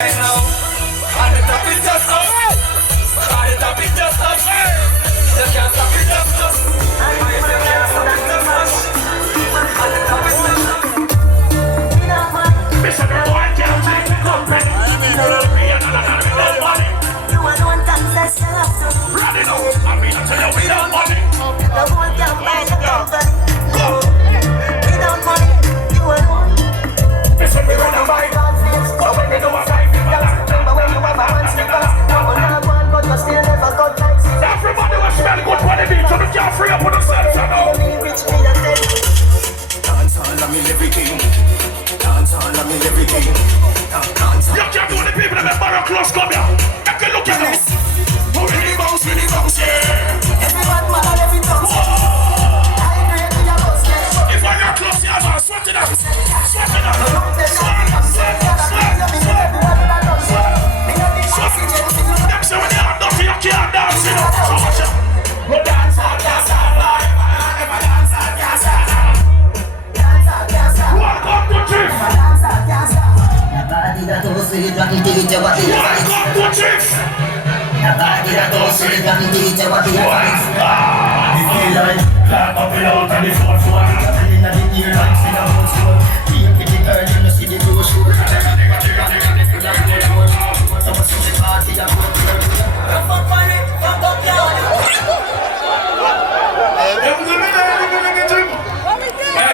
Right now, on the top is just us. On the top is just us. You can't stop it, just us. You can't stop it, just us. On the top is just us. Mr. The boy can't take the company. Me and another we don't money. You are the one that says you love to. Running out, I mean I tell you we don't money. The one that buy the company. We don't money. You are the one. Mr. We run a bike, but when we do a bike, Remember when you have a one slippers. Now on that one, but you still never got like six. everybody will smell good when they beat, so they can't free up on themselves, you know. Rich me that day. Dancehall, I mean everything. Dancehall, I mean everything. Dancehall. You can't do the people that make barrel close come here. Take a look at them. Really bounce, yeah. Everyone mad, every tongue. I agree with your boss, yeah. If I got close, yeah, man, sweat it up. Sweat it up. Them say when they are dirty, you can't dance, you know. So watch out. Go dance, welcome to Chief. Welcome to Chief. You feel like clap up it out on the fourth floor. In the ear like in a house floor. Keep it in early, you see the blue shoe.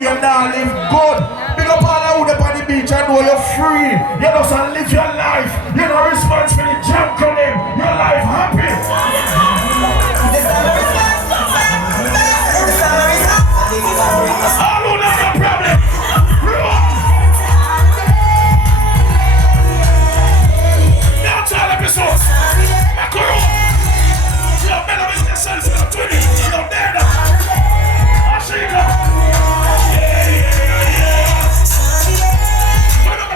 You now live good. Big up all out up on the beach and know you're free. You just live your life. You don't respond to the junk on him. Your life happy. All who have no problem. Now tell episodes. Back around. You're better than yourself. You're 20. You're there now. I see you now.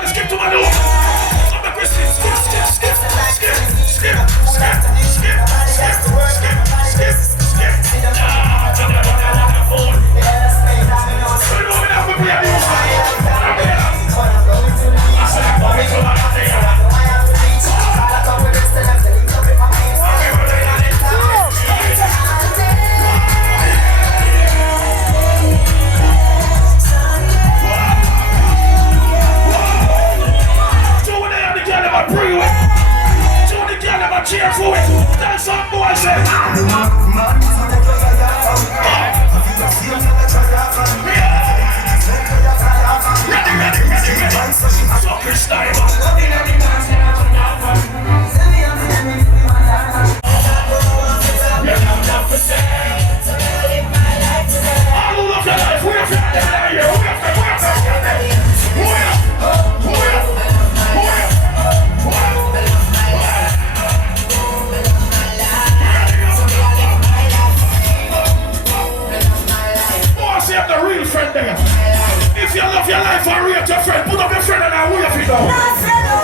Skip to my door. I'm a Christian. Cheer for it. That's some boy say. Ready. So freestyle. All who love your life, we have if you love your life and rate your friend, put up your friend and I wait for you.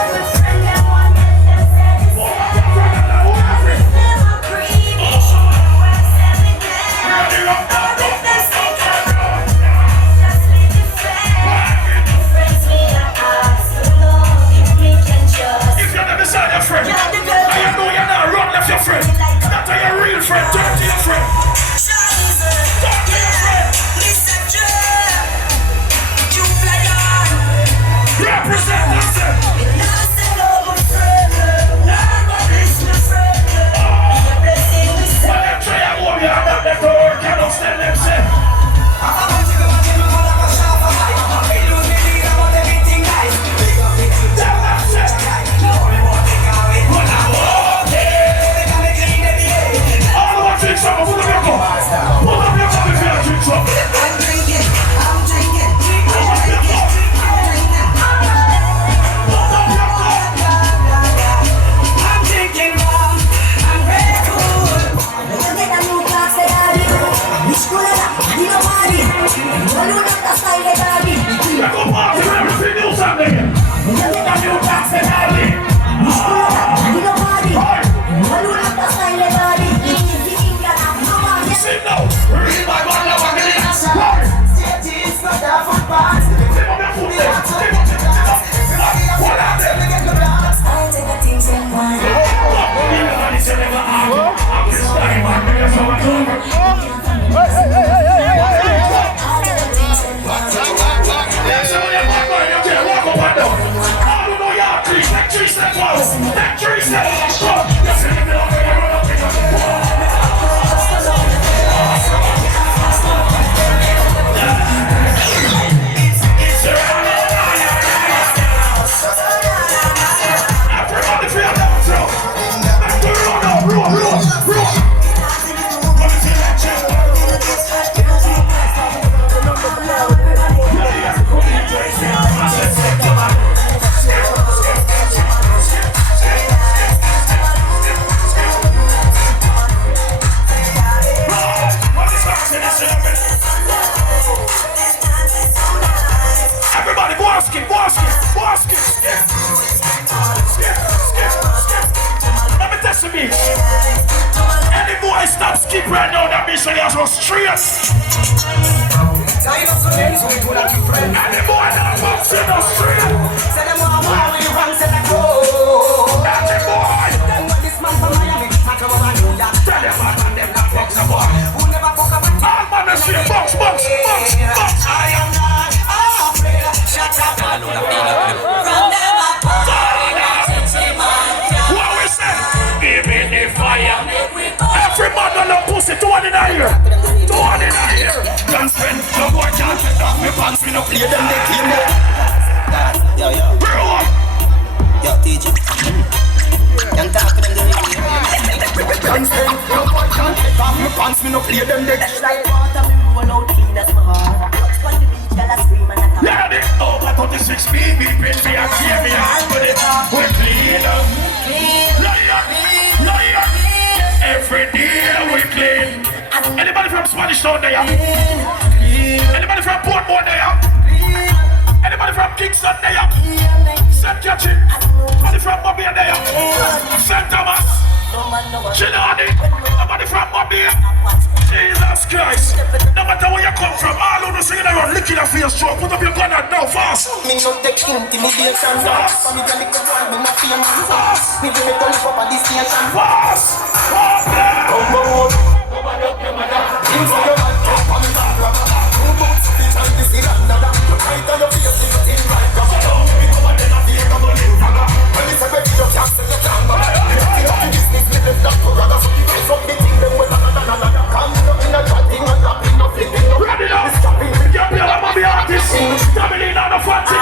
to me. Any boy stop skip right now, that means they are so straight. Any boy that walks in the street. Any boy. Tell them man and them that box a boy. All man is here, box. I am not afraid. Shut up. What we say? Give me the fire. Every man on the pussy, 2 in a ear. 2 in a ear. Can't spend no boy can't take off me pants. Me no play them, they kill me. Yo. Yo, TJ. Young talk to them, they can't spend no boy can't take off me pants. Me no play them, they kill me. Like water, me roll out clean as my heart. Touch on the beach, y'all a scream and a tap. Yeah, they over 36 feet, me bring me a tear me heart with it. We clean up. Liar. Every day we clean. Anybody from Spanish Town there? Anybody from Portmore there? Anybody from Kingston there? St. Catherine? Anybody from Mobile there? St. Thomas? Chilani? Nobody from Mobile? Jesus Christ. No matter where you come from, all who singing around, licking your face stroke. Put up your gun and now, fast. Me no take intimidation. Fast. Me tell me to go me not feel fast. Me do me turn up on this station. Fast. Ready now? Get me out of the artist. Family now the fancy.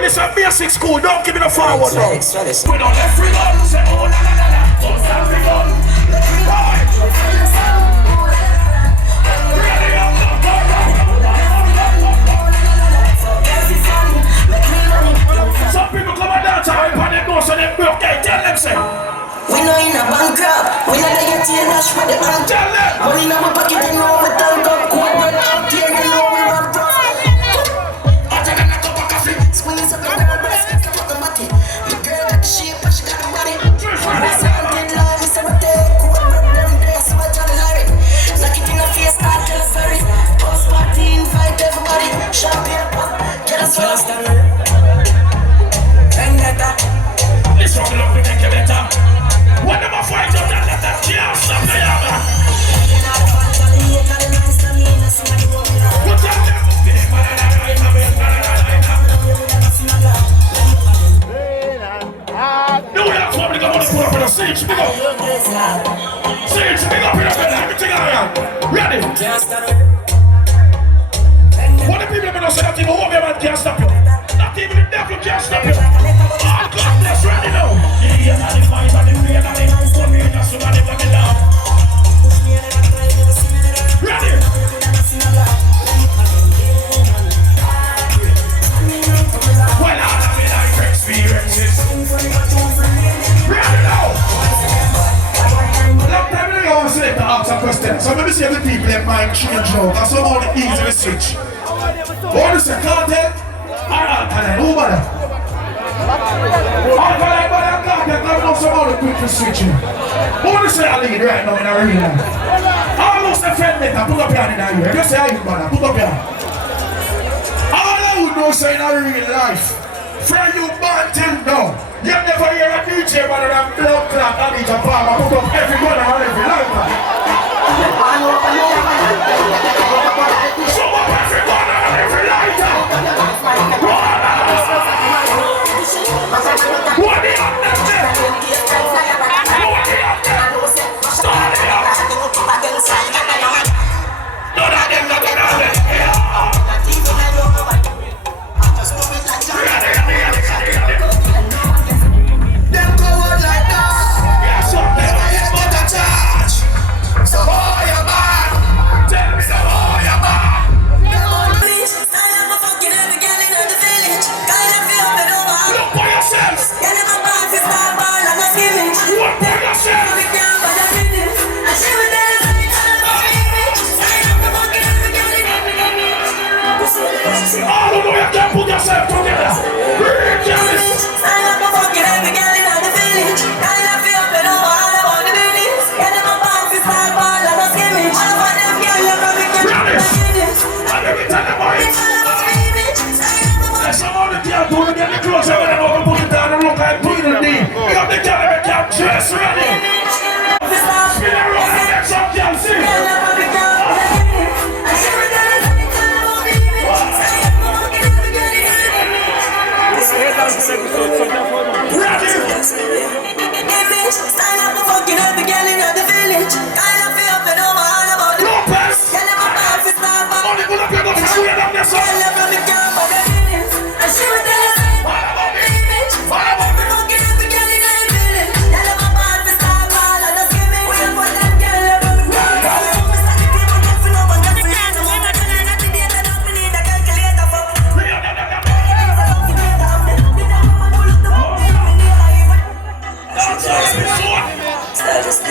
It's a basic school, don't give me the forward now. We don't left we gun, say oh la la la la. Don't stop we gun. in a bankrupt. We never get here, dash for the bank. Money in our pocket, you know we tank up. Cold blood out here, you know we ramp up. Hotter than a cup of coffee. Squeeze up the whole breast, stop up the matty. The girl got the shape, but she got the body. This haunted line, we say we take. Cold blood down there, so I tell the Larry. Knock it in the face, start tell us sorry. House party, invite everybody. Champagne pop, get us well. This one love to make you better. When them a fight up, that can't stop the yama. Put on them. No, that's what we're going to put up in a siege. Big up. Siege, big up in a bed. Everything I am. Ready? What the people are going to say that even home your man can't stop you? Not even the devil can't stop you. All God bless, ready now. Yeah, and the fight and the rain and the night come in, that's what they bring it down. Ready? Well, I have a life experiences. Ready now. Long time ago, I was to ask a question. So maybe see if the people in mind change now. That's somehow the easy switch. What is the content? Alkaline, who better? Alkaline, but I'm not that I'm not somehow the quick for switching. Who want to say I lead right now in a real life? Almost a friend maker, put up your hand in a year. Just say I brother, put up your hand. All I would know say in a real life, from you born till now, you never hear a DJ brother and blood clot and each a farmer put up every brother and every life. So up every brother and every lighter. What the up there? What the up there? Start it up. None of them not gonna let me out. Them go out like that. Yes, up there. But a charge. So how you man? Tell me so how you man? Please, sign up for fucking every girl in the village. Kind of feel me no more. Look for yourself. Girl in my pants is star ball and a skimming. Look for yourself. We can't buy a minute. And she would tell us every time about me. Sign up for fucking every girl in the village. All of you can put yourself together. Ridiculous. Sign up for fucking every girl in the village. Kind of feel me no more all about the business. Girl in my pants is star ball and a skimming. All of them girl you probably can't buy a minute. And let me tell you about it. All about me, bitch. Sign up for There's some other can't do it. Get the clothes over there. We'll put it down and look like Queen of D. We got the girl that can't dress ready. Spin around and let some girl see. Ready? Sign up for fucking every girl in the village. Kind of feel me no more all about the Lopez. girl in my pants is star ball. Only good up here. Don't carry it up there, son. Girl, you probably can't buy a minute. And she would tell us, What about me? bitch. What about me? Fucking every girl in the village. Girl in my pants is star ball and a skimming. We ain't put that girl in the village. Girl, you must have the people get for no one get for you. So when I tell her not to date, I don't need a calculator for. That's all. Just